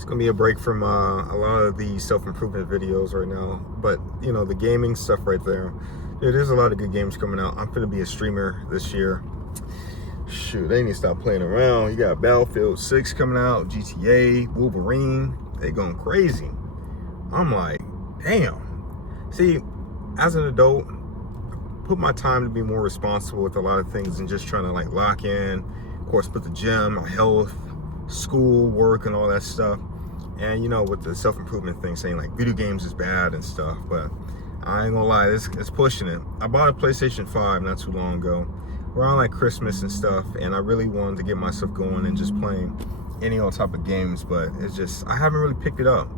It's gonna be a break from a lot of the self-improvement videos right now, but you know, the gaming stuff right there. Dude, there's a lot of good games coming out. I'm gonna be a streamer this year. Shoot, they need to stop playing around. You got Battlefield 6 coming out, GTA, Wolverine. They going crazy. I'm like, damn. See, as an adult, put my time to be more responsible with a lot of things and just trying to like lock in. Of course, put the gym, my health, school, work, and all that stuff. And you know, with the self-improvement thing, saying like video games is bad and stuff, but I ain't gonna lie, it's pushing it. I bought a PlayStation 5 not too long ago, around like Christmas and stuff, and I really wanted to get myself going and just playing any old type of games, but it's just, I haven't really picked it up.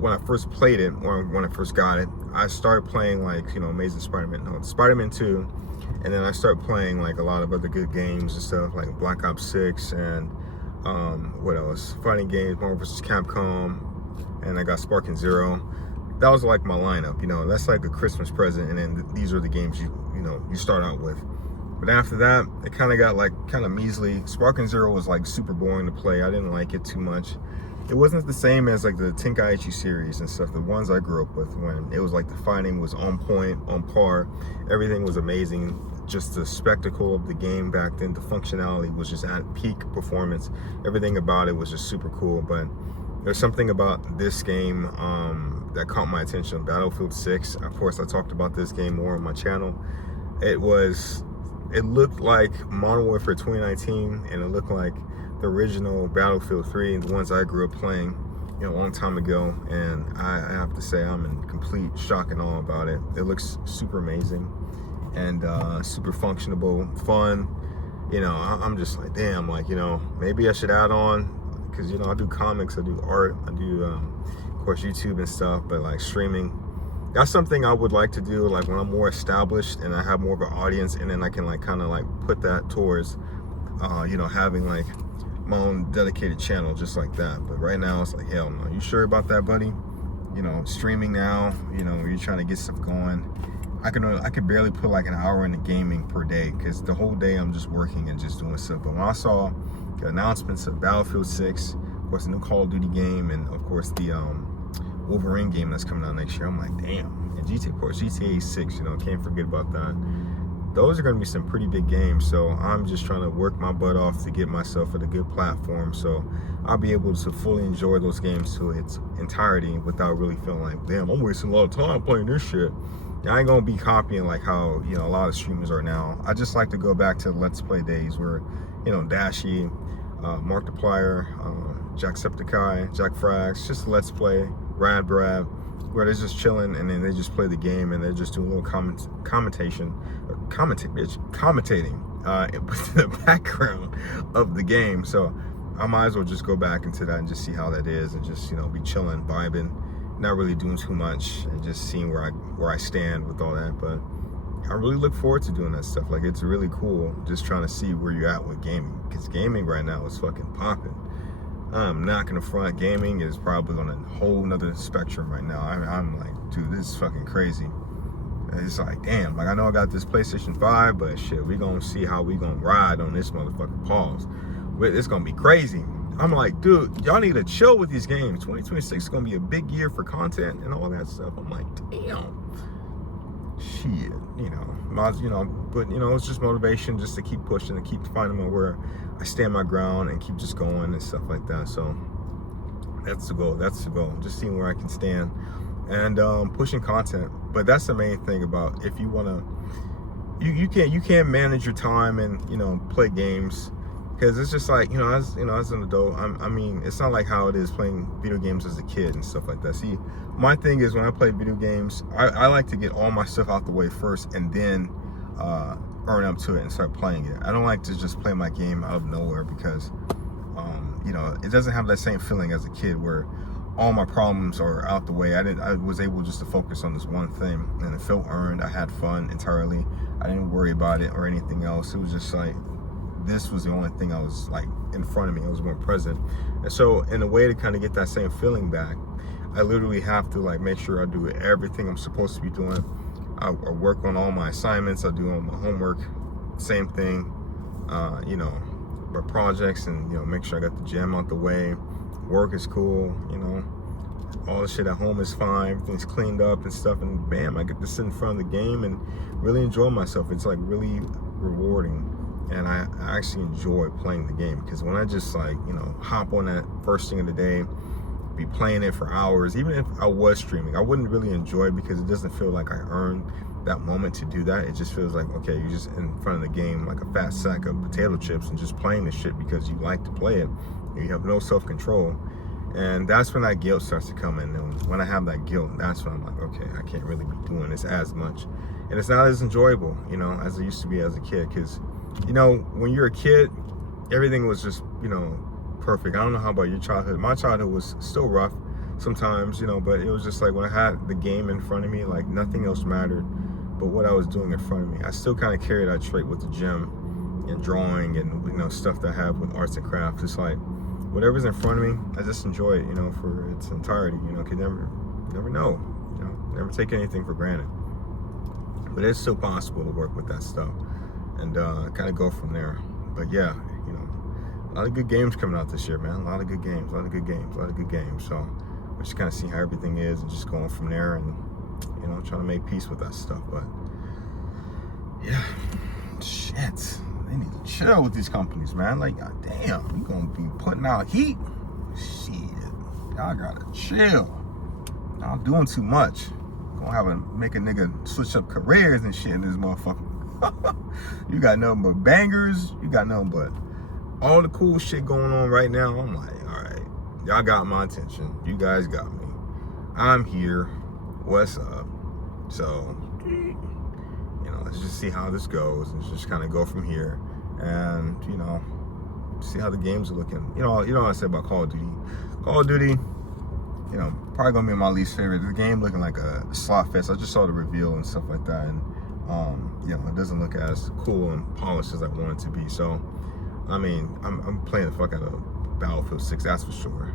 When I first played it, or when I first got it, I started playing like, you know, Amazing Spider-Man, no, Spider-Man 2, and then I started playing like a lot of other good games and stuff, like Black Ops 6, and what else? Fighting games, Marvel vs. Capcom, and I got Sparking Zero. That was like my lineup, you know, that's like a Christmas present, and then these are the games you start out with. But after that, it kind of got like kind of measly. Sparking Zero was like super boring to play. I didn't like it too much. It wasn't the same as like the Tenkaichi series and stuff, the ones I grew up with, when it was like the fighting was on point, on par. Everything was amazing. Just the spectacle of the game back then, the functionality was just at peak performance. Everything about it was just super cool. But there's something about this game that caught my attention. Battlefield 6, of course, I talked about this game more on my channel. It looked like Modern Warfare 2019, and it looked like the original Battlefield 3, the ones I grew up playing, you know, a long time ago. And I have to say, I'm in complete shock and awe about it. It looks super amazing and super functionable, fun. You know, I'm just like, damn, like, you know, maybe I should add on, because, you know, I do comics, I do art, I do, of course, YouTube and stuff, but like streaming, that's something I would like to do, like when I'm more established and I have more of an audience, and then I can like kind of like put that towards, you know, having like my own dedicated channel just like that. But right now it's like, hell no. You sure about that, buddy? You know, streaming now, you know, you're trying to get stuff going. I could barely put like an hour into gaming per day, because the whole day I'm just working and just doing stuff. But when I saw the announcements of Battlefield 6, of course the new Call of Duty game, and of course the Wolverine game that's coming out next year, I'm like, damn. And GTA, of course, GTA 6, you know, can't forget about that. Those are going to be some pretty big games, so I'm just trying to work my butt off to get myself at a good platform, so I'll be able to fully enjoy those games to its entirety without really feeling like, damn, I'm wasting a lot of time playing this shit. I ain't gonna be copying like how, you know, a lot of streamers are now. I just like to go back to Let's Play days where, you know, Dashie, Markiplier, Jacksepticeye, Jack Frags, just Let's Play, Rad Brad, where they're just chilling and then they just play the game and they're just doing a little commentating with the background of the game. So I might as well just go back into that and just see how that is, and just, you know, be chilling, vibing, not really doing too much, and just seeing where I stand with all that. But I really look forward to doing that stuff. Like, it's really cool just trying to see where you're at with gaming, because gaming right now is fucking popping. I'm not gonna front, gaming is probably on a whole nother spectrum right now. I'm like, dude, this is fucking crazy. It's like, damn, like I know I got this PlayStation 5, but shit, we gonna see how we gonna ride on this motherfucking pause. It's gonna be crazy. I'm like, dude, y'all need to chill with these games. 2026 is gonna be a big year for content and all that stuff. I'm like, damn. Shit, you know, but you know, it's just motivation just to keep pushing and keep finding where I stand my ground and keep just going and stuff like that. So that's the goal. Just seeing where I can stand and pushing content. But that's the main thing about, if you wanna, you can't manage your time and, you know, play games, because it's just like, you know, as an adult, I mean, it's not like how it is playing video games as a kid and stuff like that. See, my thing is, when I play video games, I like to get all my stuff out the way first and then earn up to it and start playing it. I don't like to just play my game out of nowhere, because you know, it doesn't have that same feeling as a kid where all my problems are out the way. I was able just to focus on this one thing, and it felt earned. I had fun entirely. I didn't worry about it or anything else. It was just like, this was the only thing I was like in front of me. I was more present. And so in a way to kind of get that same feeling back, I literally have to like make sure I do everything I'm supposed to be doing. I work on all my assignments. I do all my homework. Same thing, you know, my projects, and, you know, make sure I got the gym out the way, Work is cool, you know. All the shit at home is fine. Everything's cleaned up and stuff. And bam, I get to sit in front of the game and really enjoy myself. It's like really rewarding. And I actually enjoy playing the game, because when I just like, you know, hop on that first thing of the day, be playing it for hours, even if I was streaming, I wouldn't really enjoy it, because it doesn't feel like I earned that moment to do that. It just feels like, okay, you're just in front of the game like a fat sack of potato chips and just playing this shit because you like to play it. You have no self-control. And that's when that guilt starts to come in. And when I have that guilt, that's when I'm like, okay, I can't really be doing this as much. And it's not as enjoyable, you know, as it used to be as a kid. Because, you know, when you're a kid, everything was just, you know, perfect. I don't know how about your childhood. My childhood was still rough sometimes, you know, but it was just like when I had the game in front of me, like nothing else mattered but what I was doing in front of me. I still kind of carry that trait with the gym and drawing and, you know, stuff that I have with arts and crafts. It's like whatever's in front of me, I just enjoy it, you know, for its entirety. You know, can never know, you know, never take anything for granted. But it's still possible to work with that stuff and kind of go from there. But yeah, you know, a lot of good games coming out this year, man. A lot of good games, a lot of good games. So we're just kind of seeing how everything is and just going from there and, you know, trying to make peace with that stuff. But yeah, shit. They need to chill with these companies, man. Like, god damn, we gonna be putting out heat. Shit, y'all gotta chill. Y'all doing too much. Gonna make a nigga switch up careers and shit in this motherfucker. You got nothing but bangers. You got nothing but all the cool shit going on right now. I'm like, all right, y'all got my attention. You guys got me. I'm here. What's up? So, you know, let's just see how this goes and just kind of go from here, and you know, see how the games are looking. You know what I said about Call of Duty. Call of Duty, you know, probably gonna be my least favorite. The game looking like a slot fest. I just saw the reveal and stuff like that, and you know, it doesn't look as cool and polished as I want it to be. So, I mean, I'm playing the fuck out of Battlefield 6, that's for sure.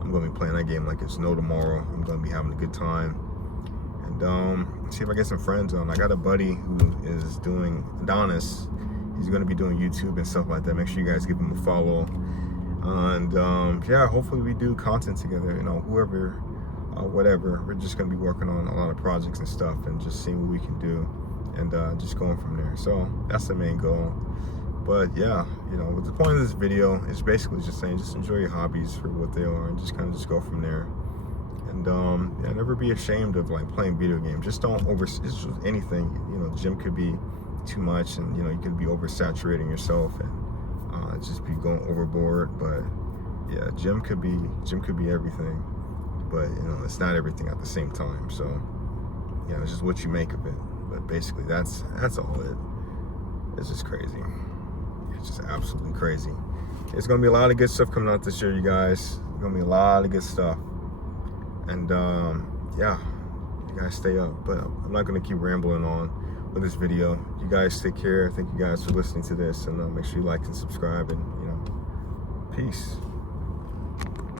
I'm gonna be playing that game like it's no tomorrow. I'm gonna be having a good time. And see if I get some friends on. I got a buddy who is doing Adonis. He's going to be doing YouTube and stuff like that. Make sure you guys give him a follow. And yeah, hopefully we do content together. You know, whoever, whatever. We're just going to be working on a lot of projects and stuff and just seeing what we can do and just going from there. So that's the main goal. But yeah, you know, the point of this video is basically just saying, just enjoy your hobbies for what they are and just kind of just go from there. And yeah, never be ashamed of like playing video games. Just don't it's just anything. You know, the gym could be too much, and you know, you could be oversaturating yourself and just be going overboard. But yeah, gym could be everything. But you know, it's not everything at the same time. So yeah, it's just what you make of it. But basically, that's all it. It's just crazy. It's just absolutely crazy. There's gonna be a lot of good stuff coming out this year, you guys. There's gonna be a lot of good stuff. And yeah, you guys stay up. But I'm not gonna keep rambling on with this video. You guys take care. Thank you guys for listening to this, and make sure you like and subscribe, and you know, peace.